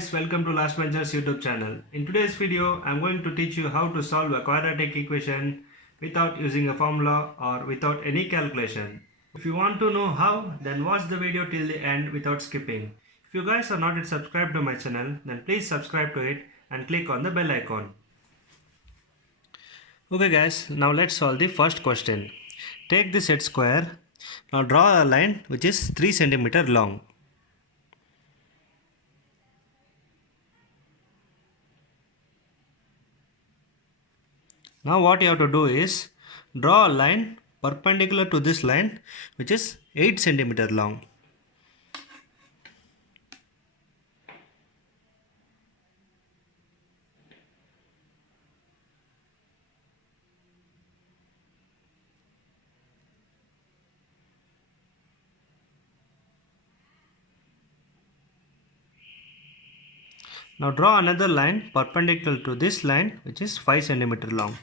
guys, welcome to Last Ventures YouTube channel. In today's video, I'm going to teach you how to solve a quadratic equation without using a formula or without any calculation. If you want to know how, then watch the video till the end without skipping. If you guys are not yet subscribed to my channel, then please subscribe to it and click on the bell icon. Okay guys, now let's solve the first question. Take the set square. Now draw a line which is 3 cm long. Now what you have to do is draw a line perpendicular to this line which is 8 cm long. Now draw another line perpendicular to this line which is 5 cm long.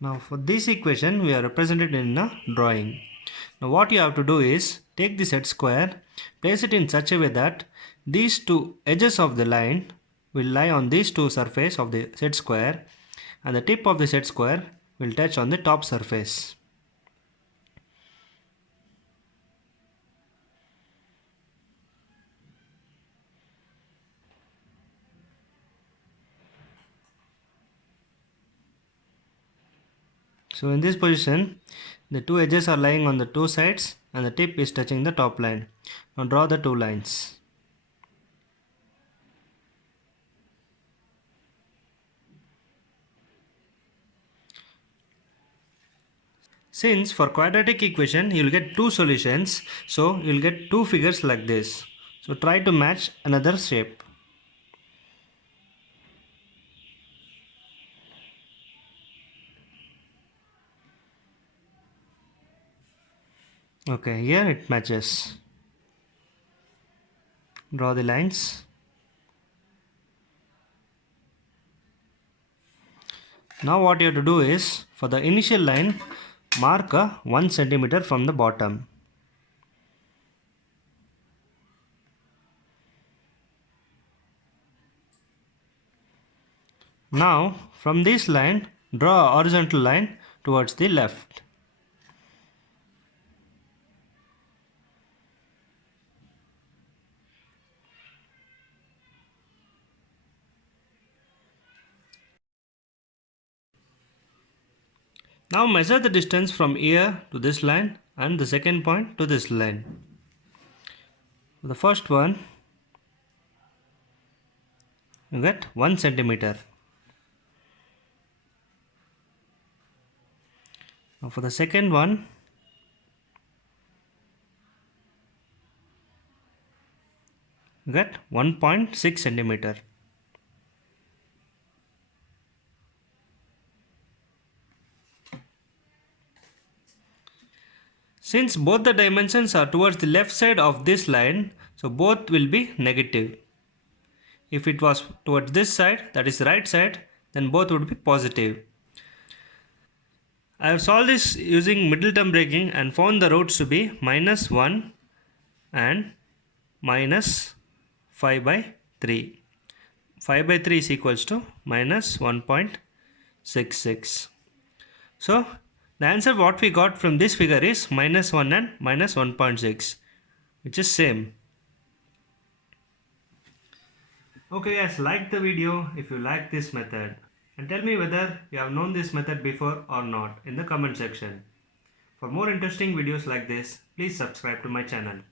Now for this equation we are represented in a drawing. Now what you have to do is take the set square, place it in such a way that these two edges of the line will lie on these two surfaces of the set square and the tip of the set square will touch on the top surface. So in this position, the two edges are lying on the two sides and the tip is touching the top line. Now draw the two lines. Since for quadratic equation you will get two solutions, so you will get two figures like this. So try to match another shape. Okay, here it matches. Draw the lines. Now what you have to do is, for the initial line, mark a 1 cm from the bottom. Now from this line, draw a horizontal line towards the left. Now measure the distance from here to this line and the second point to this line. The first one, you get 1 cm. Now for the second one, you get 1.6 cm. Since both the dimensions are towards the left side of this line, so both will be negative. If it was towards this side, that is right side, then both would be positive. I have solved this using middle term breaking and found the roots to be -1 and -5/3. 5/3 is equals to -1.66. So the answer what we got from this figure is -1 and -1.6, which is same. Okay guys, like the video if you like this method and tell me whether you have known this method before or not in the comment section. For more interesting videos like this, please subscribe to my channel.